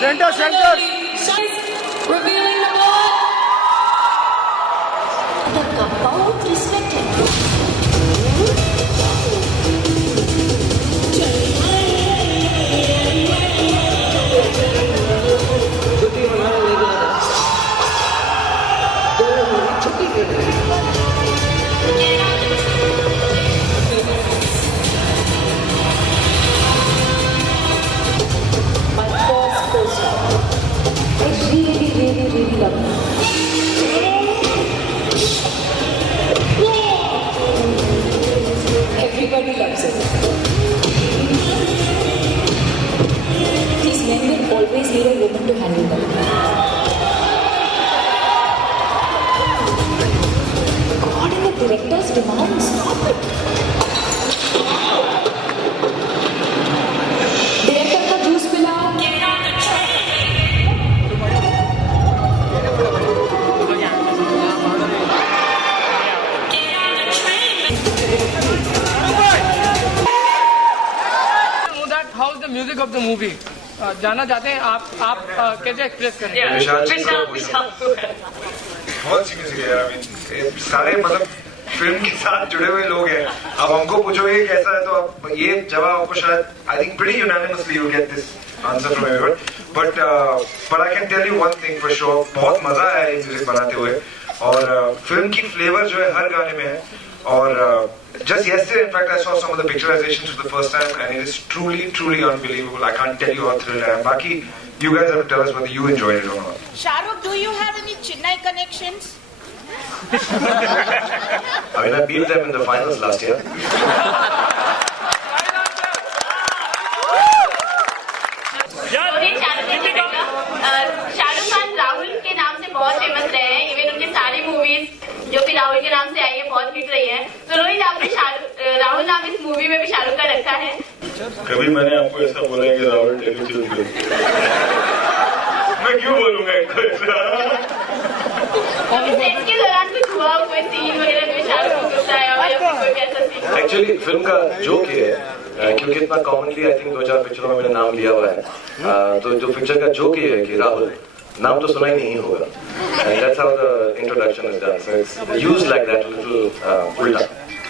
Center, center. Revealing the board. The Kapoor reflected. My first co-star. I really love him. Everybody loves him. These men will always need a woman to handle them. God, and the director's demands. Stop it. Director का juice पिला. How's the music of the movie? जानना चाहते हैं आप कैसे express करेंगे? बहुत सी music है यार, सारे मतलब फिल्म के साथ जुड़े हुए लोग हैं. अब हमको पूछोगे कैसा है तो अब ये जवाब आपको शायद I think pretty unanimously you get this answer from everyone. But I can tell you one thing for sure, बहुत मजा आया ये म्यूजिक बनाते हुए और फिल्म की फ्लेवर जो है हर गाने में है. और just yesterday in fact I saw some of the picturizations for the first time and it is truly unbelievable. I can't tell you how thrilled I am. Baki, you guys have to tell us whether you enjoyed it or not. Shahrukh, do you have any Chennai connections? I mean, I beat them in the finals last year. Shahrukh Khan Rahul के नाम से बहुत famous रहे हैं. Even उनके सारी movies जो भी राहुल के नाम से आई है बहुत हिट रही है. तो रोहित, आपने राहुल नाम इस मूवी में भी शाहरुख का रखा है. कभी मैंने आपको ऐसा बोला है कि राहुल टेलीविजन पे मैं क्यों बोलूंगा इनको ऐसा? सेट के दौरान कुछ हुआ, कोई सीन वगैरह में शाहरुख को गुस्सा आया हो या फिर कोई कैसा सीन? एक्चुअली फिल्म का जोक ये है क्योंकि इतना कॉमनली आई थिंक 2-4 पिक्चरों में मैंने नाम लिया हुआ है, तो जो पिक्चर का जोक ये है कि राहुल नाम तो सुना ही नहीं होगा. And that's how the introduction is done. So it's used like that, a little ulta.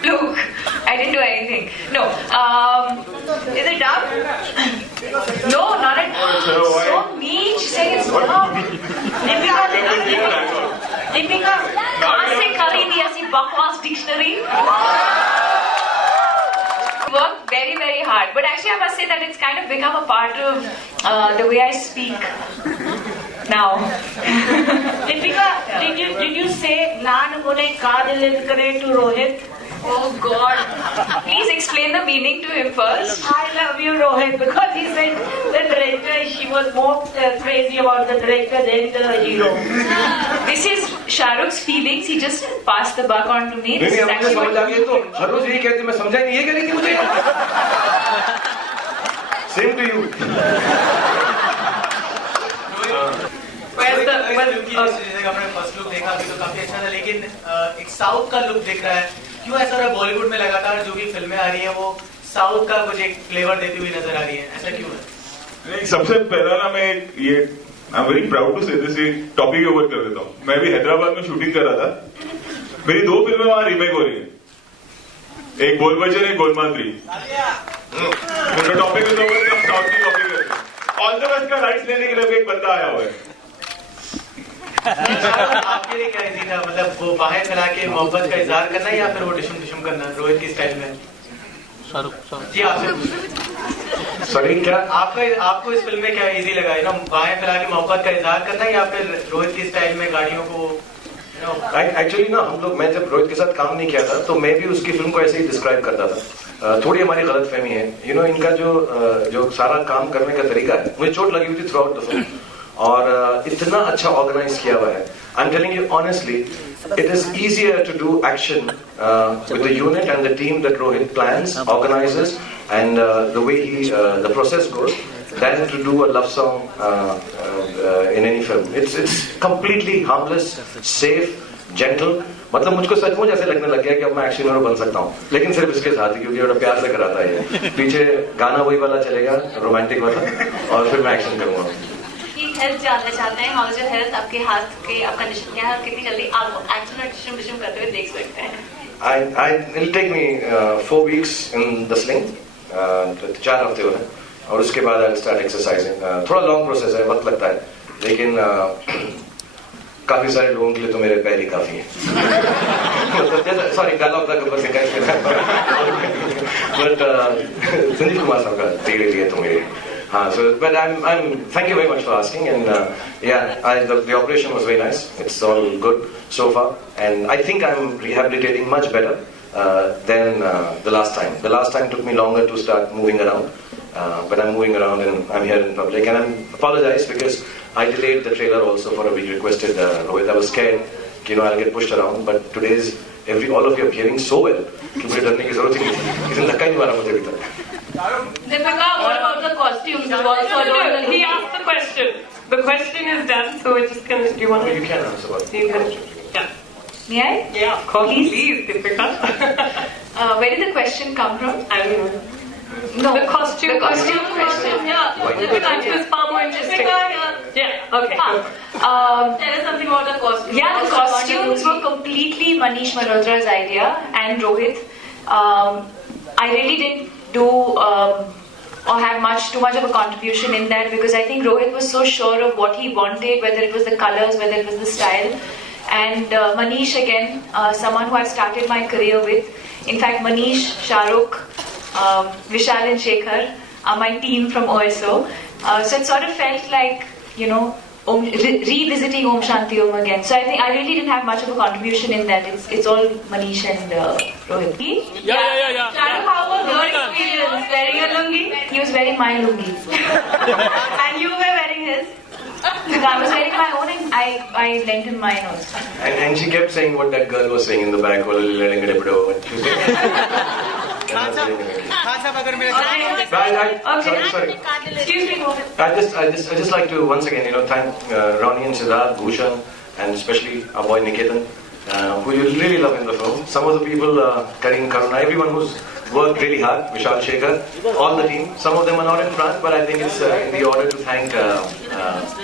Luke, I didn't do anything. No. Is it dub? No, not at all. So mean. She's saying it's dub. Deepika, कहाँ से खरीदी दी ऐसी बकवास dictionary? Worked very hard, but actually I must say that it's kind of become a part of the way I speak now. Deepika, did you say Lan hone ka dil kare to Rohit? Oh God! Please explain the meaning to him first. I love you, Rohit, because he said the director, she was more crazy about the director than the hero. This is Shahrukh's feelings. He just passed the buck on to me. This is actually समझ आ गया तो हर रोज यही कहते मैं समझा नहीं, ये कह रही थी मुझे. Same to you. हमने फर्स्ट लुक देखा अभी तो काफी अच्छा था, लेकिन एक साउथ का लुक दिख रहा है. क्यों ऐसा रहा? बॉलीवुड में लगातार जो भी फिल्में आ रही हैं वो साउथ का कुछ एक फ्लेवर देती हुई नजर आ रही है, ऐसा क्यों है? सबसे पहला ना मैं ये I am very proud to say this, ये टॉपिक ओवर कर देता हूँ. मैं भी हैदराबाद में शूटिंग कर रहा था. मेरी 2 फिल्में वहां रीमेक हो रही है, एक बोल बचन, एक गोलमाल 3. उनका टॉपिक इज ओवर, हम साउथ की कॉपी कर रहे हैं. ऑल द बेस्ट का राइट्स लेने के लिए एक बंदा आया हुआ है. आपके लिए क्या इजी था? मतलब वो बाहें फैला के मोहब्बत का इजहार करना या फिर वो डिशम करना रोहित की स्टाइल में? शाहरुख जी आपसे सॉरी क्या आपको इस फिल्म में क्या इजी लगा है ना, बाहें फैला के मोहब्बत का इजहार करना या फिर रोहित की स्टाइल में गाड़ियों को? एक्चुअली ना हम लोग, मैं जब रोहित के साथ काम नहीं किया था तो मैं भी उसकी फिल्म को ऐसे ही डिस्क्राइब करता था. थोड़ी हमारी गलतफहमी है. इनका जो सारा काम करने का तरीका है, मुझे चोट लगी हुई थी थ्रू आउट द फिल्म और इतना अच्छा ऑर्गेनाइज किया हुआ है. I am telling you honestly, it is easier to do action with the unit and the team that Rohit plans, organizes, and the way the process goes, than to do a love song in any film. It's completely harmless, safe, gentle. मतलब मुझको सचमुच ऐसे लगने लग गया कि अब मैं एक्शन हीरो बन सकता हूँ, लेकिन सिर्फ इसके साथ ही, क्योंकि बड़ा प्यार से कराता है. पीछे गाना वही वाला चलेगा, रोमांटिक वाला, और फिर मैं एक्शन करूंगा. हेल्थ जानना चाहते हैं. How is your health? आपके हाथ के आप कंडीशन क्या है? कितनी जल्दी आप एक्शन में डिशम करते हुए देख सकते हैं? It'll take me 4 weeks in the sling. 4 हफ्ते हो रहे हैं और उसके बाद I'll start exercising. थोड़ा लॉन्ग प्रोसेस है, वक्त लगता है, लेकिन काफी सारे लोगों के लिए तो मेरे पैर ही काफी है. सॉरी, डायलॉग का ऊपर से कैसे बट संजीव कुमार साहब का टिकट लिए तो मेरे. So but I'm thank you very much for asking, and the operation was very nice. It's all good so far, and I think I'm rehabilitating much better than the last time. The last time took me longer to start moving around, but I'm moving around and I'm here in public, and I apologize because I delayed the trailer also for a week. Requested Rohit. I was scared, I'll get pushed around, but today's all of you are behaving so well कि मुझे डरने की जरूरत ही नहीं थी. किसी ने धक्का ही नहीं मारा मुझे अभी तक. Deepika, what about the costumes? No, he asked the question. The question is done, so we're just gonna. Do you want to? You can answer about it. You can. Yeah. May I? Yeah, of course. Please, Deepika. Where did the question come from? I don't know. No. The costume. The costume question. Yeah. Deepika, it was far more interesting. Yeah. Okay. Tell us something about the costumes. Yeah, the costumes were completely Manish Malhotra's idea and Rohit. I really didn't do or have too much of a contribution in that because I think Rohit was so sure of what he wanted, whether it was the colors, whether it was the style. And Manish, again, someone who I've started my career with. In fact, Manish, Shahrukh, Vishal and Shekhar are my team from OSO. So it sort of felt like, revisiting Om Shanti Om again. So I think I really didn't have much of a contribution in that. It's all Manish and Rohit. Yeah. Shahrukh, how was your experience wearing a lungi? He was wearing my lungi. And you were wearing his? I was wearing my own and I lent him mine also. And she kept saying what that girl was saying in the back. Sorry. Excuse me, Rohit. I just like to once again, thank Ronnie and Siddharth, Bhushan, and especially our boy Niketan, who you really love in the film. Some of the people, Karim, Karuna, everyone who's worked really hard, Vishal, Shekhar, all the team. Some of them are not in front, but I think it's in the order to thank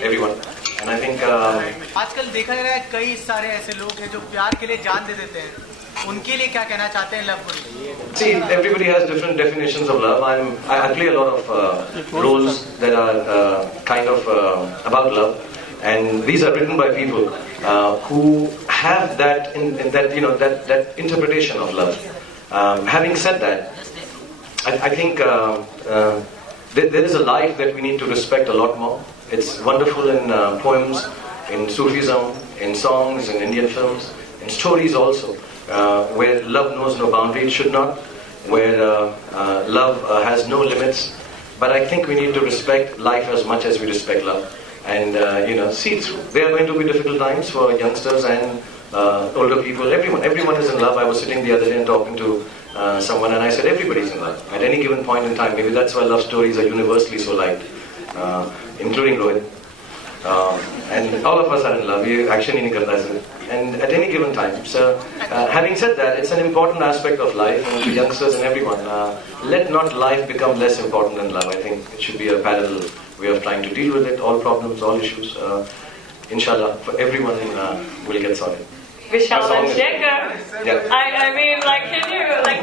everyone. And I think आजकल देखा जा रहा है कई सारे ऐसे लोग हैं जो प्यार के लिए जान दे देते हैं. उनके लिए क्या कहना चाहते हैं लव को? See, everybody has different definitions of love. I play a lot of roles that are kind of about love, and these are written by people who have that that interpretation of love. Having said that, I think there is a life that we need to respect a lot more. It's wonderful in poems, in Sufism, in songs, in Indian films, in stories also, where love knows no boundary. It should not, where love has no limits. But I think we need to respect life as much as we respect love. And see through. There are going to be difficult times for youngsters and older people. Everyone is in love. I was sitting the other day and talking to someone, and I said everybody's in love at any given point in time. Maybe that's why love stories are universally so liked, including Rohit. And all of us are in love. We action nahi karta hai, and at any given time. So, having said that, it's an important aspect of life, and to youngsters and everyone, let not life become less important than love. I think it should be a parallel way of trying to deal with it. All problems, all issues, inshallah, for everyone will get sorted. Vishal and Shekhar. Yeah. I mean, can you,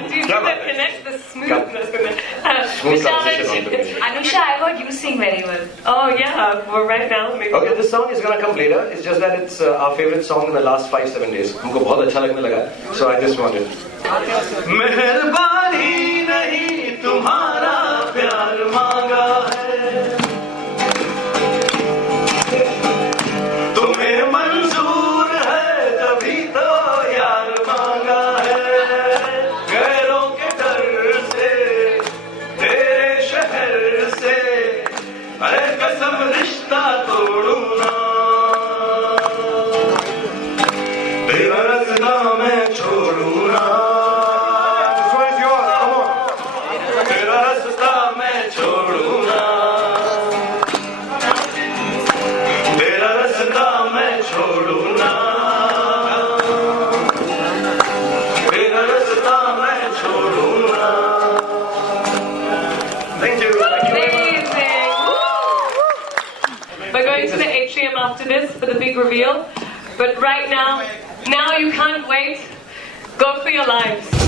do you see the connect, the smoothness in it? Vishal and Shekhar. Anusha, I heard you sing very well. Oh yeah, we're right now. Maybe. Okay, this song is gonna come later. It's just that it's our favorite song in the last 5-7 days. हमको बहुत अच्छा लगने लगा. So I just wanted. मेहरबानी नहीं तुम्हारा प्यार मांगा है, तुम्हें मंजूर है तभी तो यार मांगा है, गैरों के डर से तेरे शहर से अरे कसम रिश्ता तोड़ू ना, तेरा रास्ता मैं छोड़ू ना, तेरा रास्ता मैं छोड़ू ना, तेरा रास्ता मैं छोड़ू ना, तेरा रास्ता मैं छोड़ू ना. Thank you. Amazing. Woo! We're going to the atrium after this for the big reveal. But right now you can't wait. Go for your lives.